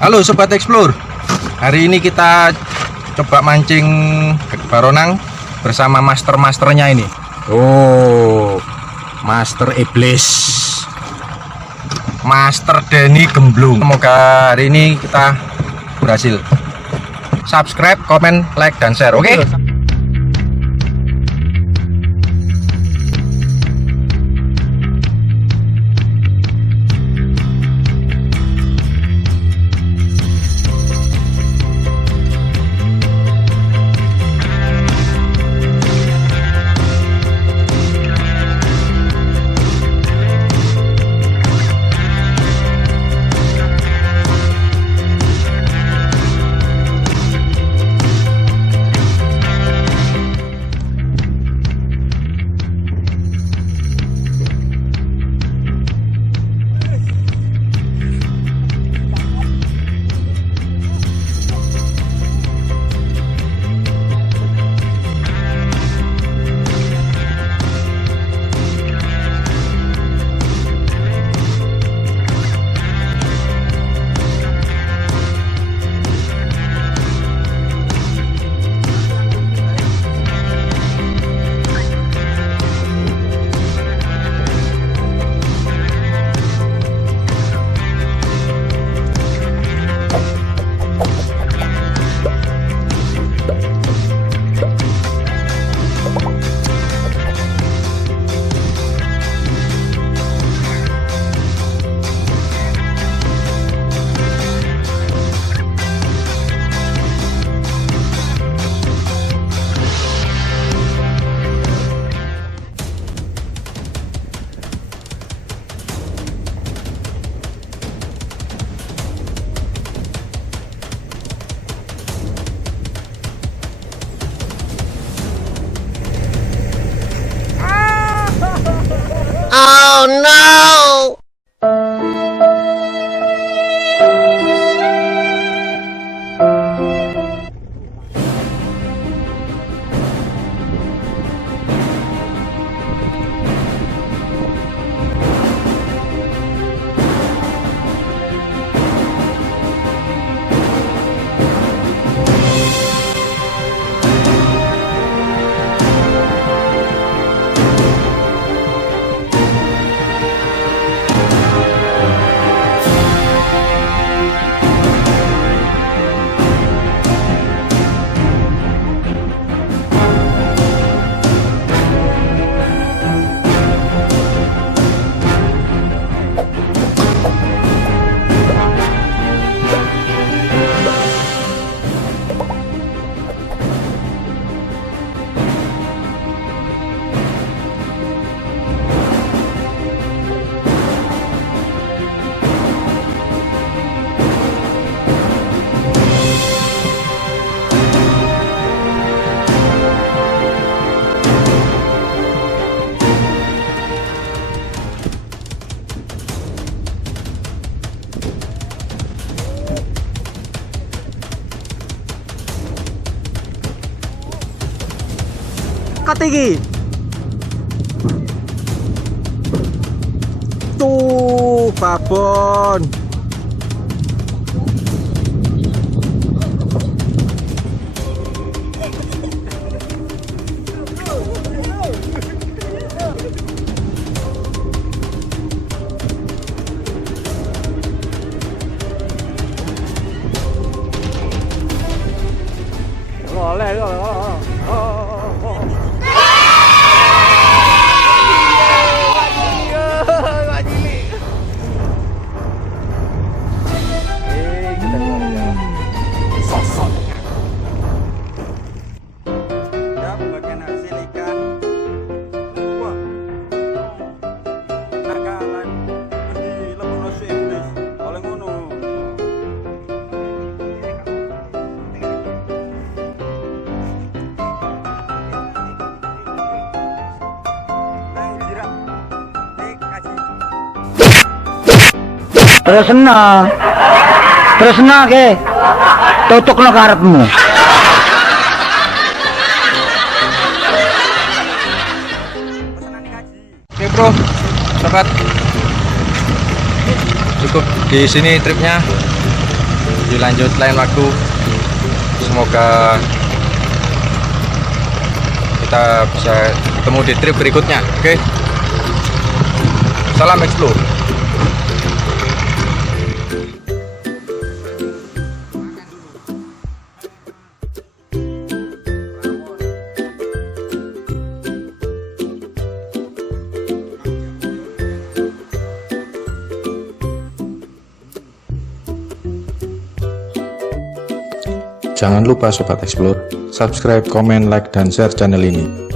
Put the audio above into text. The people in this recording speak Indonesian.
Halo Sobat Xplore, hari ini kita coba mancing baronang bersama masternya ini. Oh, master iblis, master Deny gemblung. Semoga hari ini kita berhasil. Subscribe, komen, like, dan share, oke? Oh no! Tinggi tuh babon. Tresna ke tutukno karepmu. bro, sobat. Cukup di sini tripnya. Dilanjut lain waktu. Semoga kita bisa ketemu di trip berikutnya. Oke. Salam Xplore. Jangan lupa Sobat Xplore, subscribe, komen, like, dan share channel ini.